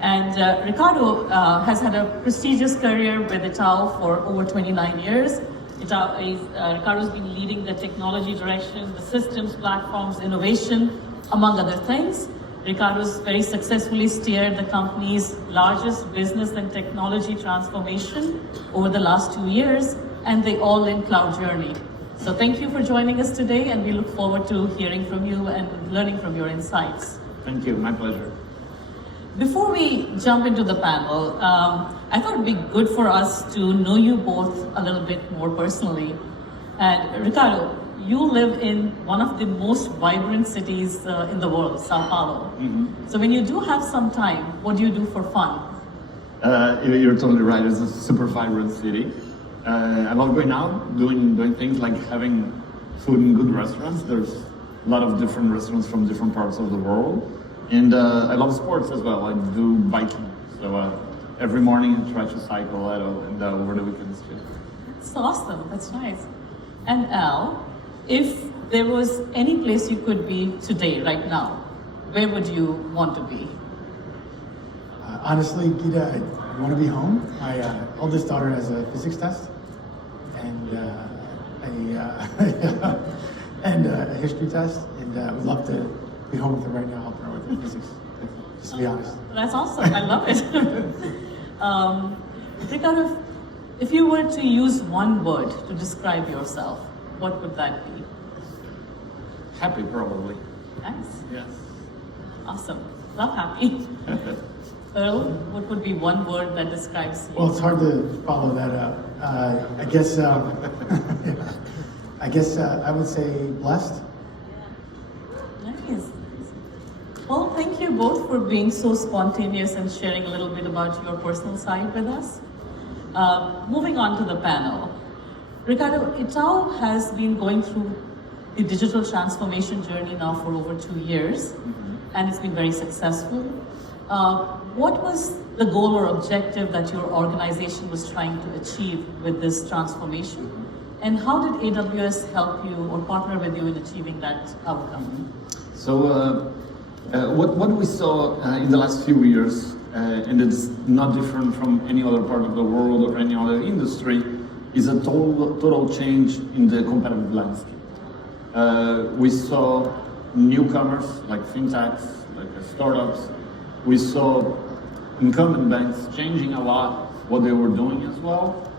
And Ricardo has had a prestigious career with Itaú for over 29 years. Ricardo's been leading the technology direction, the systems, platforms, innovation, among other things. Ricardo's very successfully steered the company's largest business and technology transformation over the last 2 years, and the all-in cloud journey. So thank you for joining us today, and we look forward to hearing from you and learning from your insights. Thank you, my pleasure. Before we jump into the panel, I thought it'd be good for us to know you both a little bit more personally. And Ricardo, you live in one of the most vibrant cities in the world, Sao Paulo. Mm-hmm. So when you do have some time, what do you do for fun? You're totally right. It's a super vibrant city. I love going out, doing things like having food in good restaurants. There's a lot of different restaurants from different parts of the world. And I love sports as well. I do biking. So every morning I try to cycle and over the weekends too. That's awesome. That's nice. And Al, if there was any place you could be today, right now, where would you want to be? Honestly, Gita, I want to be home. My oldest daughter has a physics test and a history test, and I would love to be home with her right now, helping her with her physics, just to be honest. That's awesome. I love it. Ricardo, if you were to use one word to describe yourself, what would that be? Happy, probably. Nice. Yes. Awesome. Love happy. Earl, what would be one word that describes you? Well, it's hard to follow that up. I guess I would say blessed. Nice. Well, thank you both for being so spontaneous and sharing a little bit about your personal side with us. Moving on to the panel. Ricardo, Itaú has been going through the digital transformation journey now for over 2 years, and it's been very successful. What was the goal or objective that your organization was trying to achieve with this transformation? And how did AWS help you or partner with you in achieving that outcome? So what we saw in the last few years, and it's not different from any other part of the world or any other industry, is a total change in the competitive landscape. We saw newcomers like fintechs, like startups. We saw incumbent banks changing a lot what they were doing as well.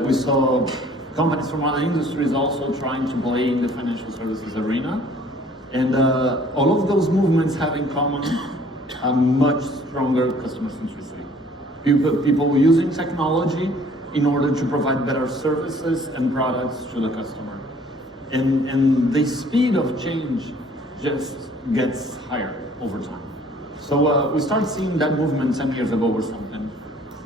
We saw companies from other industries also trying to play in the financial services arena. And all of those movements have in common a much stronger customer centricity. People using technology in order to provide better services and products to the customer. And the speed of change just gets higher over time. So we started seeing that movement 10 years ago or something.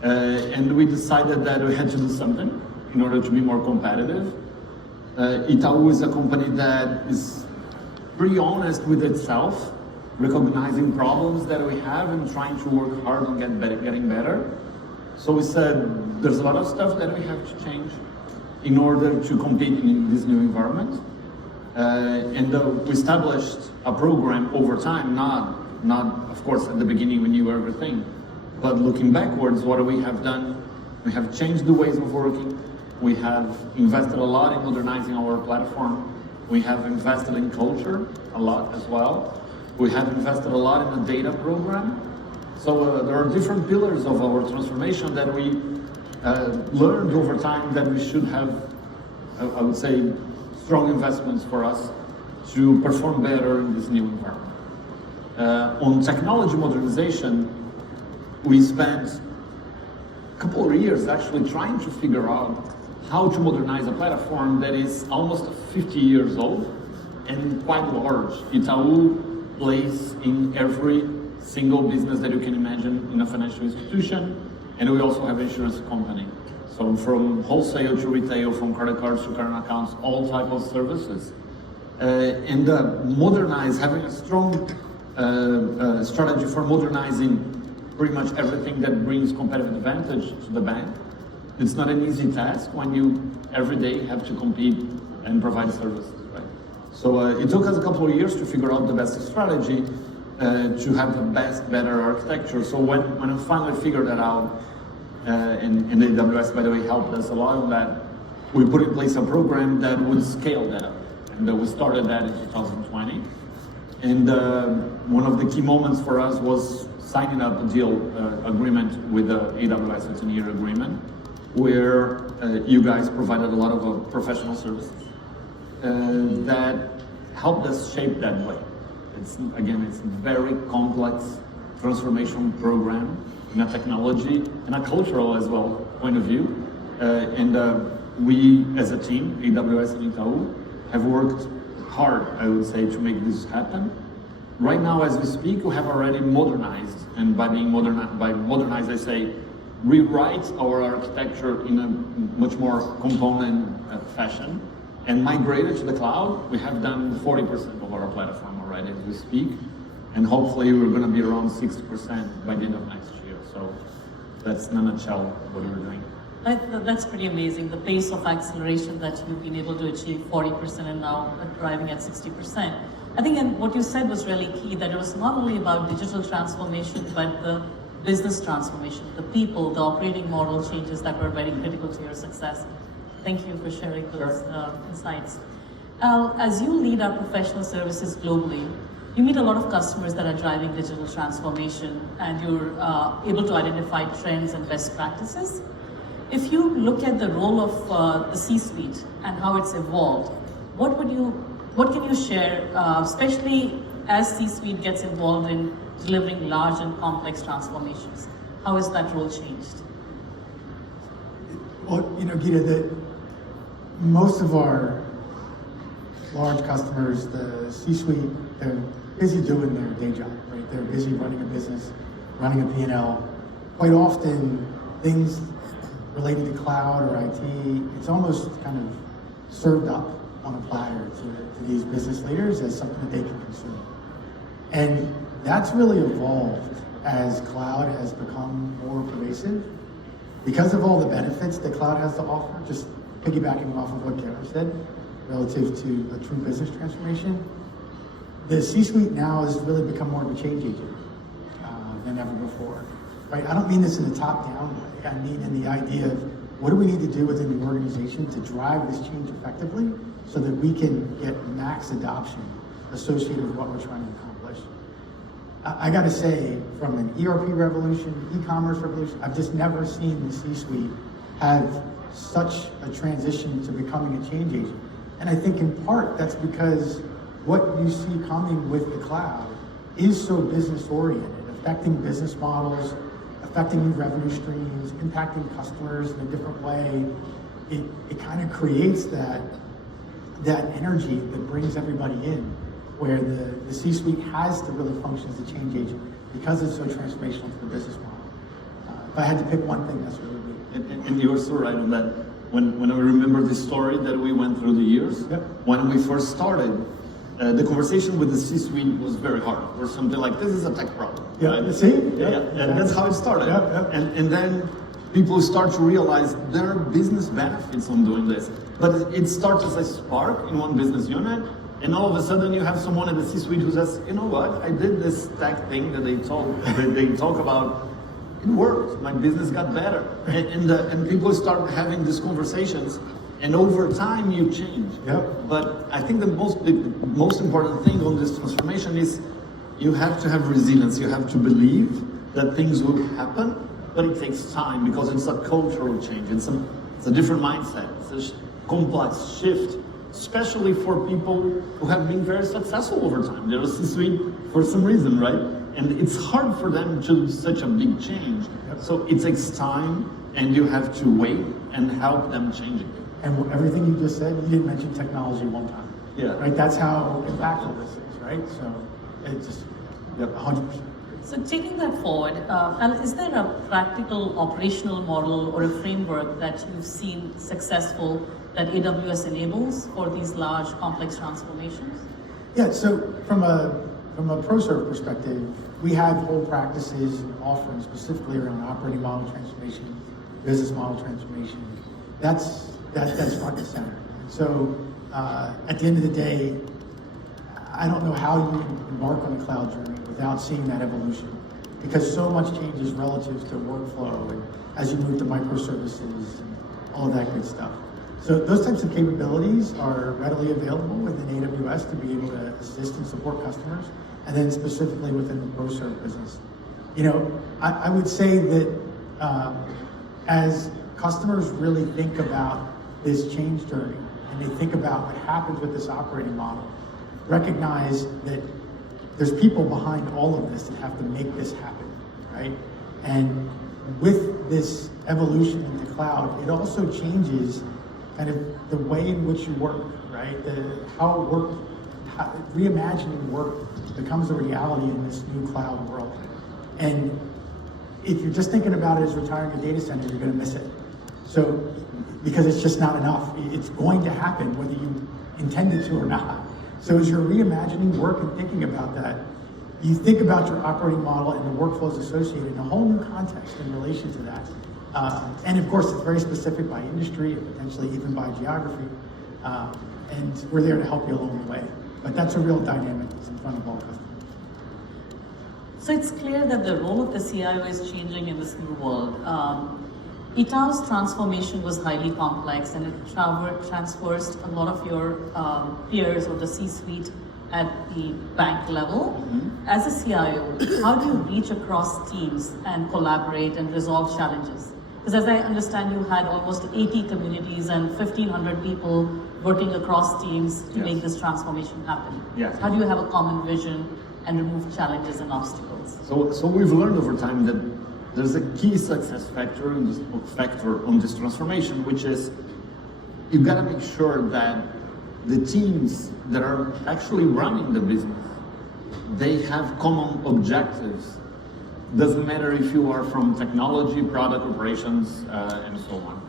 And we decided that we had to do something in order to be more competitive. Itaú is a company that is pretty honest with itself, recognizing problems that we have and trying to work hard on getting better. So we said, there's a lot of stuff that we have to change in order to compete in this new environment. And we established a program over time, not of course at the beginning we knew everything, but looking backwards, what we have done, we have changed the ways of working. We have invested a lot in modernizing our platform. We have invested in culture a lot as well. We have invested a lot in the data program. So there are different pillars of our transformation that we learned over time that we should have, I would say, strong investments for us to perform better in this new environment. On technology modernization, we spent a couple of years actually trying to figure out how to modernize a platform that is almost 50 years old and quite large. Itaú plays in every single business that you can imagine in a financial institution, and we also have an insurance company. So from wholesale to retail, from credit cards to current accounts, all types of services. And modernize, having a strong strategy for modernizing pretty much everything that brings competitive advantage to the bank. It's not an easy task when you every day have to compete and provide services, right? So it took us a couple of years to figure out the best strategy, to have the best, better architecture. So when I finally figured that out, and AWS, by the way, helped us a lot on that, we put in place a program that would scale that up. And we started that in 2020. And one of the key moments for us was signing up a deal agreement with AWS, it's a year agreement, where you guys provided a lot of professional services that helped us shape that way. It's a very complex transformation program in a technology and a cultural as well point of view. We, as a team, AWS and Itaú, have worked hard, I would say, to make this happen. Right now, as we speak, we have already modernized, and by modernized, I say rewrite our architecture in a much more component fashion, and migrated to the cloud. We have done 40% of our platform already as we speak, and hopefully we're going to be around 60% by the end of next year. So that's in a nutshell what we're doing. That's pretty amazing, the pace of acceleration that you've been able to achieve 40% and now driving at 60%. I think and what you said was really key, that it was not only about digital transformation, but the business transformation, the people, the operating model changes that were very critical to your success. Thank you for sharing those insights. Al, as you lead our professional services globally, you meet a lot of customers that are driving digital transformation, and you're able to identify trends and best practices. If you look at the role of the C-suite and how it's evolved, what can you share, especially as C-suite gets involved in delivering large and complex transformations? How has that role changed? Well, Gita, most of our large customers, the C-suite, they're busy doing their day job, right? They're busy running a business, running a P&L. Quite often, things related to cloud or IT, it's almost kind of served up on a platter to these business leaders as something that they can consume. And that's really evolved as cloud has become more pervasive. Because of all the benefits that cloud has to offer, just piggybacking off of what Kara said, relative to a true business transformation, the C-suite now has really become more of a change agent than ever before. Right? I don't mean this in a top-down way. I mean in the idea of what do we need to do within the organization to drive this change effectively so that we can get max adoption associated with what we're trying to accomplish. I got to say, from an ERP revolution, e-commerce revolution, I've just never seen the C-suite have such a transition to becoming a change agent. And I think in part that's because what you see coming with the cloud is so business-oriented, affecting business models, affecting new revenue streams, impacting customers in a different way. It kind of creates that energy that brings everybody in, where the C-suite has to really function as a change agent because it's so transformational to the business model. If I had to pick one thing, that's what it would be. And you're so right on that. When I remember the story that we went through the years, Yep. when we first started, the conversation with the C-suite was very hard, or something like, this is a tech problem. Yeah, right? see? Yeah, and that's how it started. Yeah. And then people start to realize there are business benefits on doing this. But it starts as a spark in one business unit, and all of a sudden you have someone in the C-suite who says, you know what, I did this tech thing that they talk about, it worked, my business got better. And people start having these conversations, and over time you change. Yep. But I think the most important thing on this transformation is you have to have resilience. You have to believe that things will happen, but it takes time because it's a cultural change. It's a different mindset. It's a complex shift, especially for people who have been very successful over time. They're a C-suite for some reason, right? And it's hard for them to do such a big change. Yep. So it takes time, and you have to wait and help them change it. And everything you just said, you didn't mention technology one time. Yeah. Right? That's how impactful this is, right? So it's just 100%. So taking that forward, and is there a practical operational model or a framework that you've seen successful that AWS enables for these large, complex transformations? Yeah, so from a ProServe perspective, we have whole practices and offerings specifically around operating model transformation, business model transformation. That's front and center. So at the end of the day, I don't know how you embark on a cloud journey without seeing that evolution, because so much changes relative to workflow and as you move to microservices and all that good stuff. So those types of capabilities are readily available within AWS to be able to assist and support customers, and then specifically within the ProServe business. You know, I would say that as customers really think about this change journey and they think about what happens with this operating model, recognize that there's people behind all of this that have to make this happen, right? And with this evolution into cloud, it also changes kind of the way in which you work, right? Reimagining work becomes a reality in this new cloud world. And if you're just thinking about it as retiring a data center, you're going to miss it. So, because it's just not enough. It's going to happen whether you intend it to or not. So as you're reimagining work and thinking about that, you think about your operating model and the workflows associated in a whole new context in relation to that. And of course, it's very specific by industry and potentially even by geography. And we're there to help you along the way. But that's a real dynamic that's in front of all customers. So it's clear that the role of the CIO is changing in this new world. Itao's transformation was highly complex, and it transfers a lot of your peers or the C-suite at the bank level. Mm-hmm. As a CIO, how do you reach across teams and collaborate and resolve challenges? Because as I understand, you had almost 80 communities and 1,500 people working across teams to make this transformation happen. Yes. How do you have a common vision and remove challenges and obstacles? So we've learned over time that there's a key success factor on this transformation, which is you've got to make sure that the teams that are actually running the business, they have common objectives. Doesn't matter if you are from technology, product operations, and so on.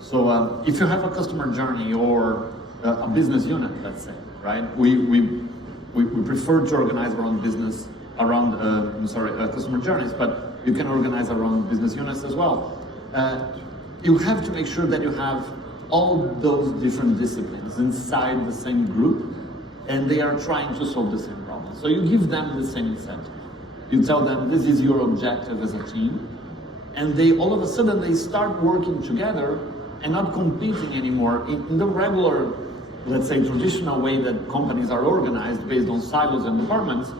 So if you have a customer journey or a business unit, let's say, right? We prefer to organize around customer journeys, but you can organize around business units as well. You have to make sure that you have all those different disciplines inside the same group, and they are trying to solve the same problem. So you give them the same incentive. You tell them this is your objective as a team, and they all of a sudden they start working together and not competing anymore in the regular, let's say, traditional way that companies are organized based on silos and departments.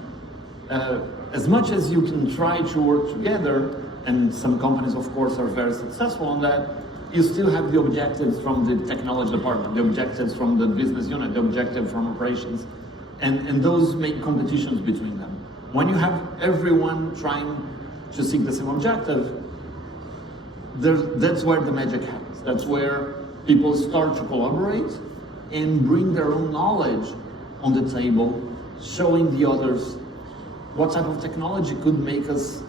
As much as you can try to work together, and some companies of course are very successful on that, you still have the objectives from the technology department, the objectives from the business unit, the objective from operations, and those make competitions between them. When you have everyone trying to seek the same objective, that's where the magic happens. That's where people start to collaborate and bring their own knowledge on the table, showing the others what type of technology could make us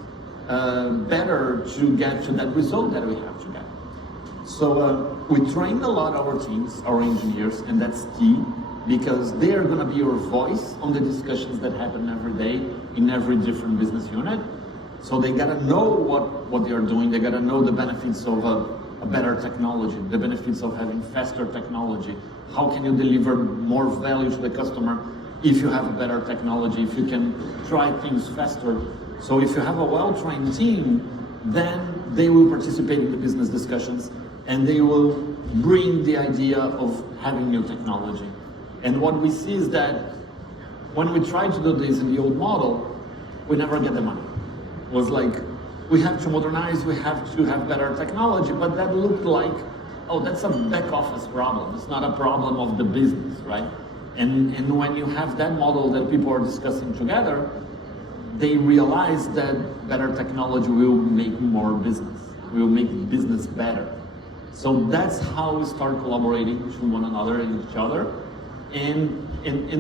better to get to that result that we have to get. So we train a lot our teams, our engineers, and that's key, because they are going to be your voice on the discussions that happen every day in every different business unit. So they got to know what they are doing. They got to know the benefits of a better technology, the benefits of having faster technology. How can you deliver more value to the customer if you have a better technology, if you can try things faster? So if you have a well-trained team, then they will participate in the business discussions, and they will bring the idea of having new technology. And what we see is that when we try to do this in the old model, we never get the money. It was like, we have to modernize, we have to have better technology, but that looked like, oh, that's a back office problem. It's not a problem of the business, right? And when you have that model that people are discussing together, they realize that better technology will make more business, will make business better. So that's how we start collaborating with one another and each other. And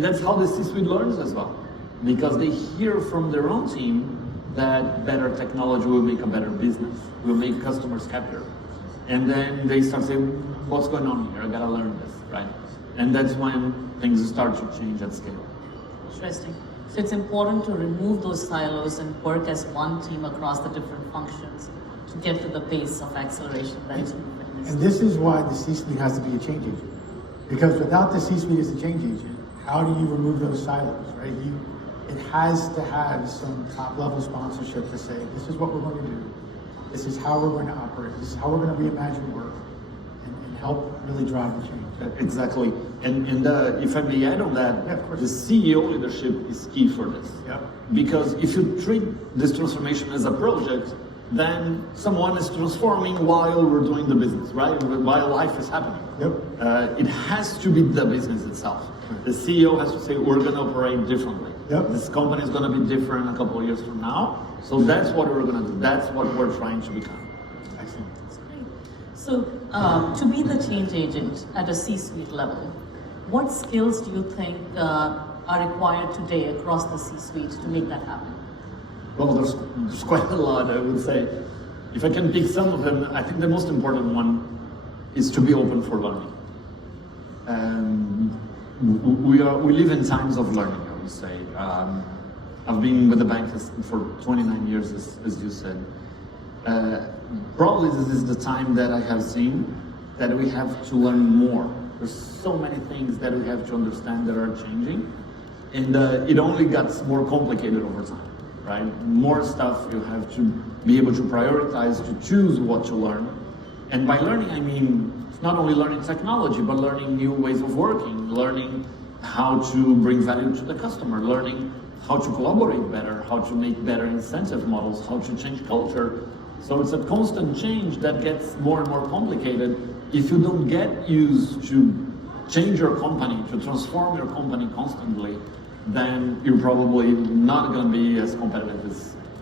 that's how the C-suite learns as well, because they hear from their own team that better technology will make a better business, will make customers happier. And then they start saying, what's going on here? I gotta learn this, right? And that's when things start to change at scale. Interesting. So it's important to remove those silos and work as one team across the different functions to get to the pace of acceleration that you witnessed. And this is why the C-suite has to be a change agent. Because without the C-suite as a change agent, how do you remove those silos, right? It has to have some top-level sponsorship to say, this is what we're going to do, this is how we're going to operate, this is how we're going to reimagine work, and help really drive the change. Exactly. And if I may add on that, Yeah, of course. the CEO leadership is key for this. Yep. Because if you treat this transformation as a project, then someone is transforming while we're doing the business, right? While life is happening. Yep. It has to be the business itself. The CEO has to say, we're going to operate differently. Yep. This company is going to be different a couple of years from now. So that's what we're going to do. That's what we're trying to become. Excellent. That's great. So, to be the change agent at a C-suite level, what skills do you think are required today across the C-suite to make that happen? Well, there's quite a lot, I would say. If I can pick some of them, I think the most important one is to be open for learning. We live in times of learning, I would say. I've been with the bank for 29 years, as you said. Probably this is the time that I have seen that we have to learn more. There's so many things that we have to understand that are changing, and it only gets more complicated over time. Right? More stuff you have to be able to prioritize, to choose what to learn. And by learning, I mean, it's not only learning technology, but learning new ways of working, learning how to bring value to the customer, learning how to collaborate better, how to make better incentive models, how to change culture. So it's a constant change that gets more and more complicated. If you don't get used to change your company, to transform your company constantly, then you're probably not going to be as competitive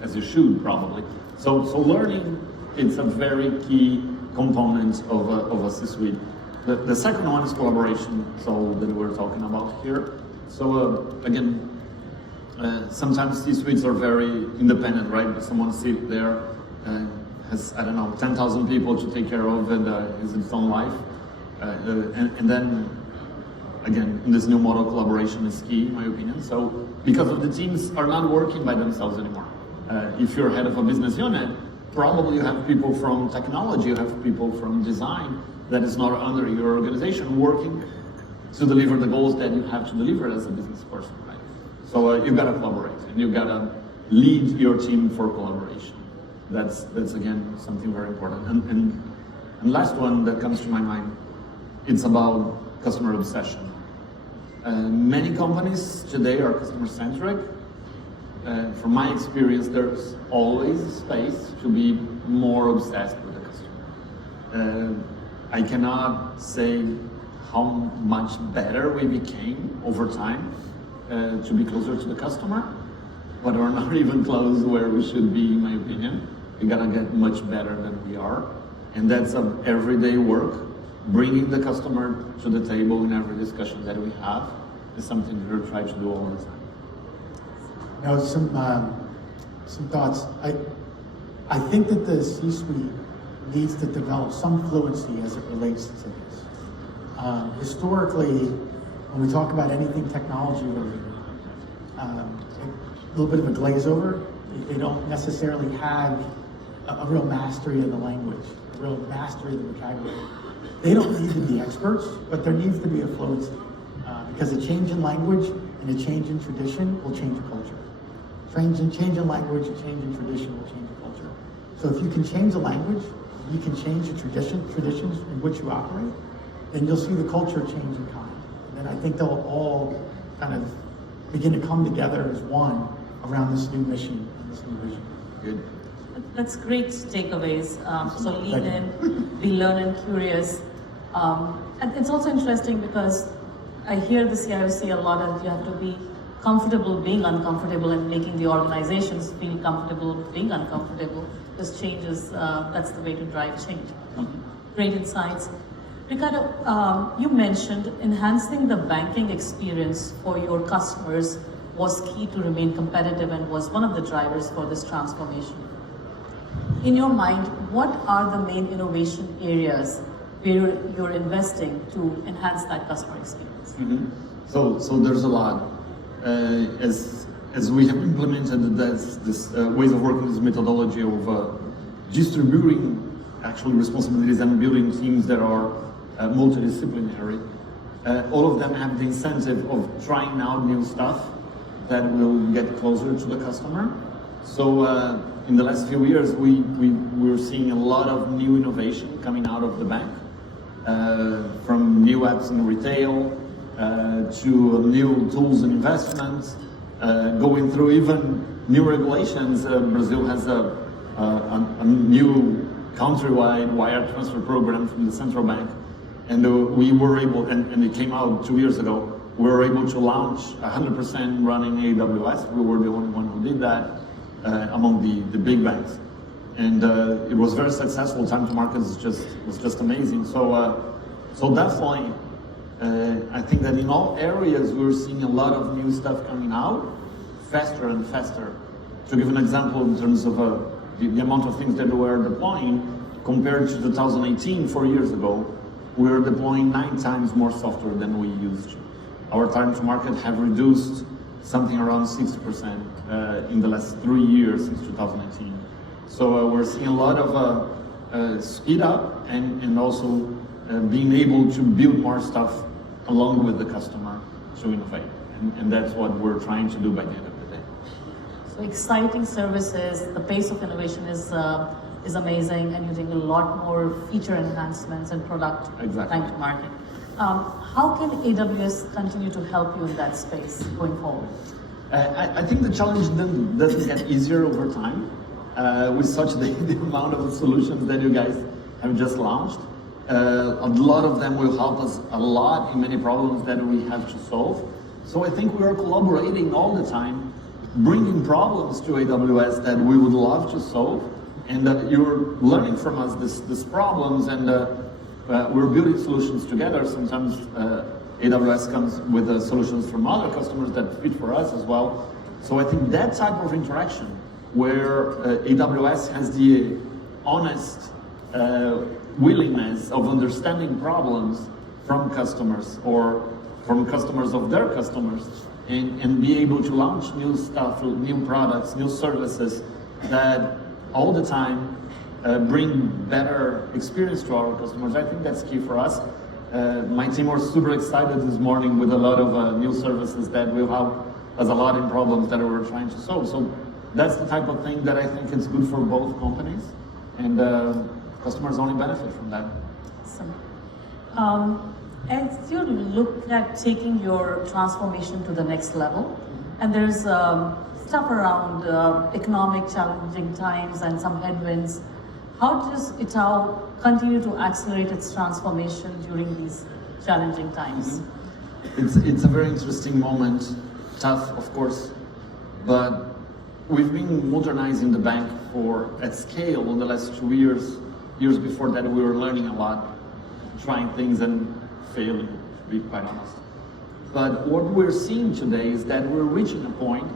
as you should, probably. So learning, it's a very key component of a C-suite. The second one is collaboration, so that we're talking about here. So again, sometimes C-suites are very independent, right? Someone sits there, has, I don't know, 10,000 people to take care of and has its own life. And then, again, in this new model, collaboration is key, in my opinion. So, because of the teams are not working by themselves anymore. If you're head of a business unit, probably you have people from technology, you have people from design that is not under your organization working to deliver the goals that you have to deliver as a business person, right? So you gotta collaborate, and you gotta lead your team for collaboration. That's again, something very important. And last one that comes to my mind, it's about customer obsession. Many companies today are customer-centric. From my experience, there's always space to be more obsessed with the customer. I cannot say how much better we became over time to be closer to the customer, but we're not even close where we should be, in my opinion. We gotta get much better than we are, and that's an everyday work. Bringing the customer to the table in every discussion that we have is something we're trying to do all the time. Now, some thoughts. I think that the C-suite needs to develop some fluency as it relates to this. Historically, when we talk about anything technology related, a little bit of a glaze over. They don't necessarily have a real mastery of the language, a real mastery of the vocabulary. They don't need to be experts, but there needs to be a fluency because a change in language and a change in tradition will change a culture. Change in language, a change in tradition will change a culture. So if you can change the language, you can change the traditions in which you operate, then you'll see the culture change in kind. And then I think they'll all kind of begin to come together as one around this new mission and this new vision. Good. That's great takeaways. So lean in, be learn and curious. And it's also interesting because I hear the CIO say a lot of you have to be comfortable being uncomfortable and making the organizations feel comfortable being uncomfortable. This changes, that's the way to drive change. Great insights. Ricardo, you mentioned enhancing the banking experience for your customers was key to remain competitive and was one of the drivers for this transformation. In your mind, what are the main innovation areas where you're investing to enhance that customer experience? Mm-hmm. So there's a lot. As we have implemented this ways of working, this methodology of distributing actually responsibilities and building teams that are multidisciplinary, all of them have the incentive of trying out new stuff that will get closer to the customer. So in the last few years, we're seeing a lot of new innovation coming out of the bank, from new apps in retail, to new tools and investments, going through even new regulations. Brazil has a new countrywide wire transfer program from the central bank, and we were able, and it came out 2 years ago, we were able to launch 100% running AWS. We were the only one who did that among the big banks, and it was very successful. Time to market was just amazing. So definitely, I think that in all areas we're seeing a lot of new stuff coming out faster and faster. To give an example in terms of the amount of things that we are deploying compared to 2018, 4 years ago, we are deploying 9 times more software than we used to. Our time to market have reduced something around 60% in the last 3 years since 2018. So we're seeing a lot of speed up and also being able to build more stuff along with the customer to innovate. And that's what we're trying to do by the end of the day. So exciting services, the pace of innovation is amazing, and you're doing a lot more feature enhancements and product Exactly. time to market. How can AWS continue to help you in that space going forward? I think the challenge then doesn't get easier over time with such the amount of solutions that you guys have just launched. A lot of them will help us a lot in many problems that we have to solve. So I think we are collaborating all the time, bringing problems to AWS that we would love to solve, and that you're learning from us these problems, and we're building solutions together. Sometimes AWS comes with solutions from other customers that fit for us as well. So I think that type of interaction, where AWS has the honest willingness of understanding problems from customers or from customers of their customers, and be able to launch new stuff, new products, new services that all the time bring better experience to our customers. I think that's key for us. My team was super excited this morning with a lot of new services that will help us a lot in problems that we're trying to solve. So that's the type of thing that I think is good for both companies, and customers only benefit from that. Awesome. As you look at taking your transformation to the next level, and there's stuff around economic challenging times and some headwinds, how does Itaú continue to accelerate its transformation during these challenging times? It's a very interesting moment, tough of course, but we've been modernizing the bank at scale in the last 2 years. Years before that we were learning a lot, trying things and failing, to be quite honest. But what we're seeing today is that we're reaching a point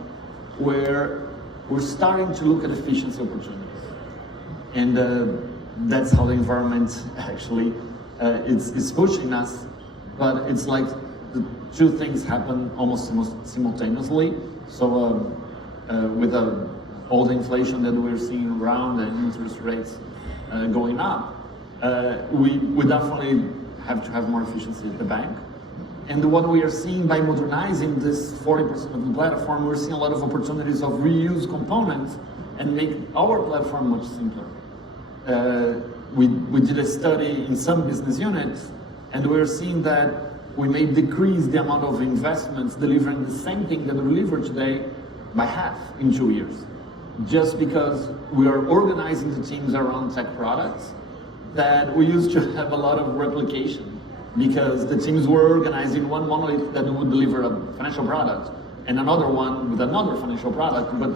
where we're starting to look at efficiency opportunities. And that's how the environment actually is pushing us. But it's like the two things happen almost simultaneously. So with all the inflation that we're seeing around and interest rates going up, we definitely have to have more efficiency at the bank. And what we are seeing by modernizing this 40% of the platform, we're seeing a lot of opportunities of reuse components and make our platform much simpler. We did a study in some business units, and we're seeing that we may decrease the amount of investments delivering the same thing that we deliver today by half in 2 years. Just because we are organizing the teams around tech products that we used to have a lot of replication, because the teams were organizing one monolith that would deliver a financial product and another one with another financial product. But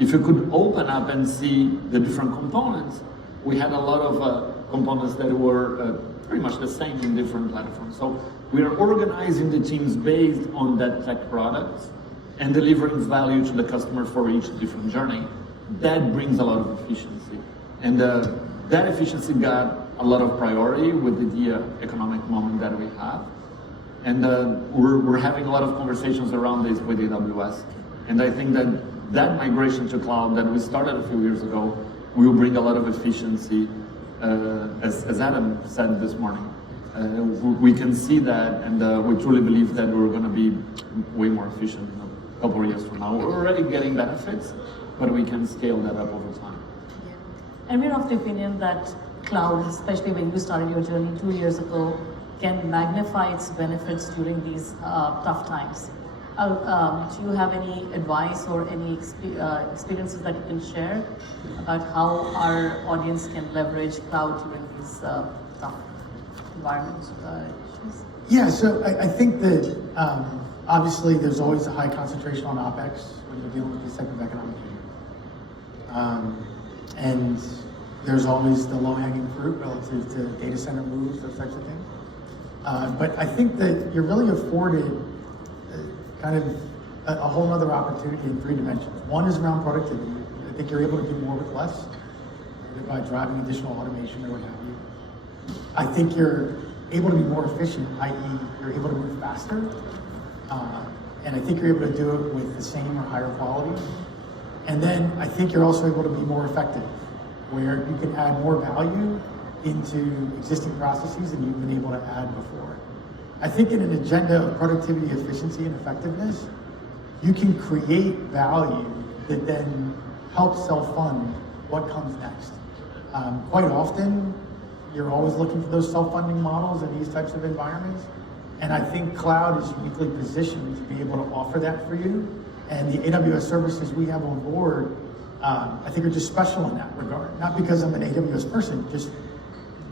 if you could open up and see the different components, we had a lot of components that were pretty much the same in different platforms. So we are organizing the teams based on that tech product and delivering value to the customer for each different journey. That brings a lot of efficiency. And that efficiency got a lot of priority with the economic moment that we have. And we're having a lot of conversations around this with AWS. And I think that migration to cloud that we started a few years ago will bring a lot of efficiency, as Adam said this morning. We can see that, and we truly believe that we're going to be way more efficient in a couple of years from now. We're already getting benefits, but we can scale that up over time. And we're of the opinion that cloud, especially when you started your journey 2 years ago, can magnify its benefits during these tough times. Do you have any advice or any experiences that you can share about how our audience can leverage cloud during these tough environment issues? Yeah, so I think that obviously there's always a high concentration on OpEx when you're dealing with this type of economic issue. And there's always the low-hanging fruit relative to data center moves, those types of things. But I think that you're really afforded kind of a whole other opportunity in 3 dimensions. One is around productivity. I think you're able to do more with less by driving additional automation or what have you. I think you're able to be more efficient, i.e. you're able to move faster. And I think you're able to do it with the same or higher quality. And then I think you're also able to be more effective, where you can add more value into existing processes than you've been able to add before. I think in an agenda of productivity, efficiency, and effectiveness, you can create value that then helps self-fund what comes next. Quite often, you're always looking for those self-funding models in these types of environments. And I think cloud is uniquely positioned to be able to offer that for you. And the AWS services we have on board, I think are just special in that regard. Not because I'm an AWS person, just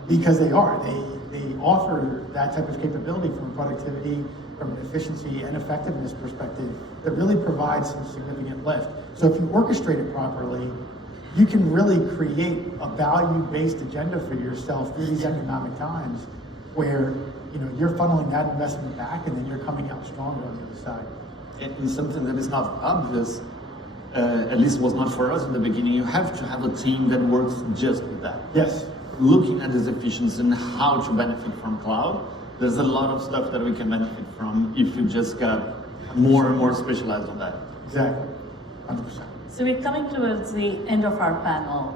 because they are. They offer that type of capability from a productivity, from an efficiency and effectiveness perspective that really provides some significant lift. So if you orchestrate it properly, you can really create a value-based agenda for yourself through these economic times where you're funneling that investment back and then you're coming out stronger on the other side. And something that is not obvious, at least was not for us in the beginning, you have to have a team that works just with that. Yes. Looking at this efficiency and how to benefit from cloud, there's a lot of stuff that we can benefit from if you just got more and more specialized on that. Exactly, 100%. So we're coming towards the end of our panel.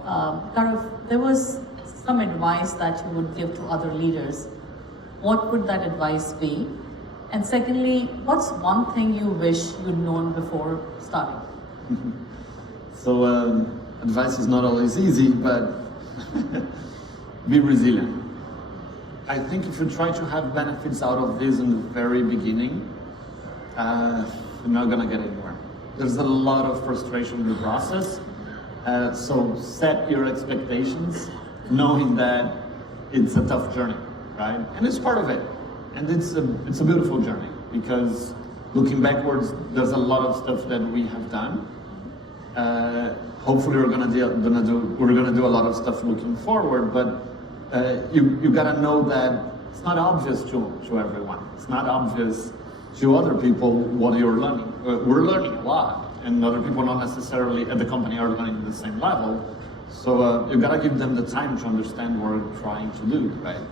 Gaurav, there was some advice that you would give to other leaders. What would that advice be? And secondly, what's one thing you wish you'd known before starting? So advice is not always easy, but be resilient. I think if you try to have benefits out of this in the very beginning, you're not gonna get anywhere. There's a lot of frustration in the process. So set your expectations, knowing that it's a tough journey, right? And it's part of it. And it's a beautiful journey because looking backwards, there's a lot of stuff that we have done. Hopefully we're gonna do a lot of stuff looking forward, but you gotta know that it's not obvious to everyone. It's not obvious to other people what you're learning. We're learning a lot, and other people not necessarily at the company are learning at the same level. So you gotta give them the time to understand what we're trying to do, right?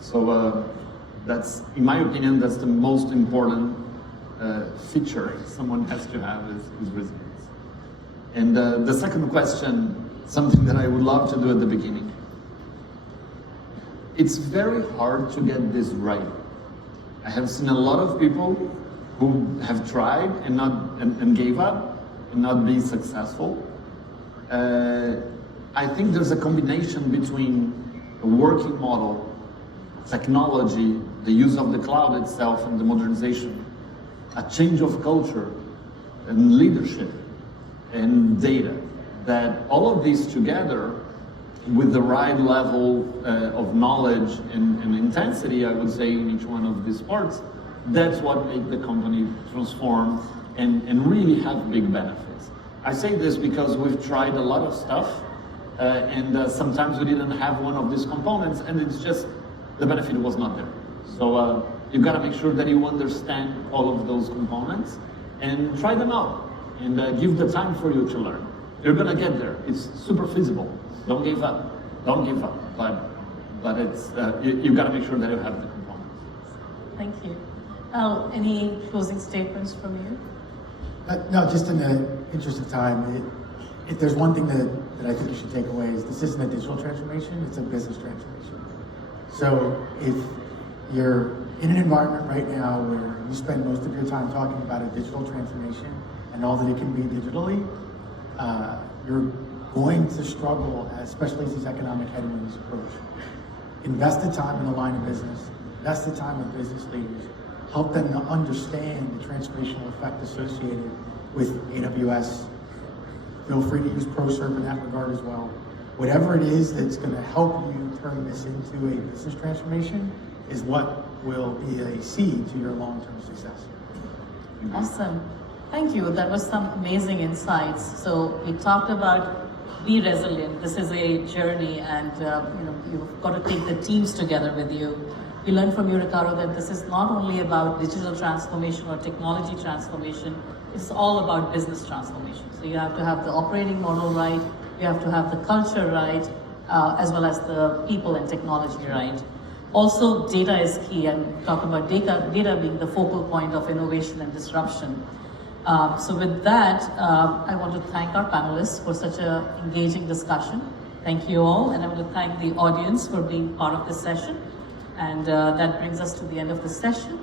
So that's, in my opinion, that's the most important feature someone has to have is resilience. And the second question, something that I would love to do at the beginning. It's very hard to get this right. I have seen a lot of people who have tried and gave up and not be successful. I think there's a combination between a working model, technology, the use of the cloud itself and the modernization, a change of culture and leadership and data, that all of these together with the right level of knowledge and intensity, I would say, in each one of these parts, that's what makes the company transform and really have big benefits. I say this because we've tried a lot of stuff and sometimes we didn't have one of these components and it's just, the benefit was not there. So you've got to make sure that you understand all of those components and try them out and give the time for you to learn. You're going to get there. It's super feasible. Don't give up. Don't give up. But it's you've got to make sure that you have the components. Thank you. Al, any closing statements from you? No, just in the interest of time, if there's one thing that I think you should take away is this isn't a digital transformation, it's a business transformation. So if you're in an environment right now where you spend most of your time talking about a digital transformation and all that it can be digitally, you're going to struggle, especially as these economic headwinds approach. Invest the time in a line of business, invest the time with business leaders, help them to understand the transformational effect associated with AWS. Feel free to use ProServe in that regard as well. Whatever it is that's going to help you turn this into a business transformation is what will be a seed to your long-term success. Awesome. Thank you. That was some amazing insights. So we talked about be resilient. This is a journey, and you've got to take the teams together with you. We learned from you, Ricardo, that this is not only about digital transformation or technology transformation. It's all about business transformation. So you have to have the operating model right. You have to have the culture right, as well as the people and technology right. Also, data is key, and talk about data being the focal point of innovation and disruption. So with that, I want to thank our panelists for such an engaging discussion. Thank you all, and I want to thank the audience for being part of this session. And that brings us to the end of the session.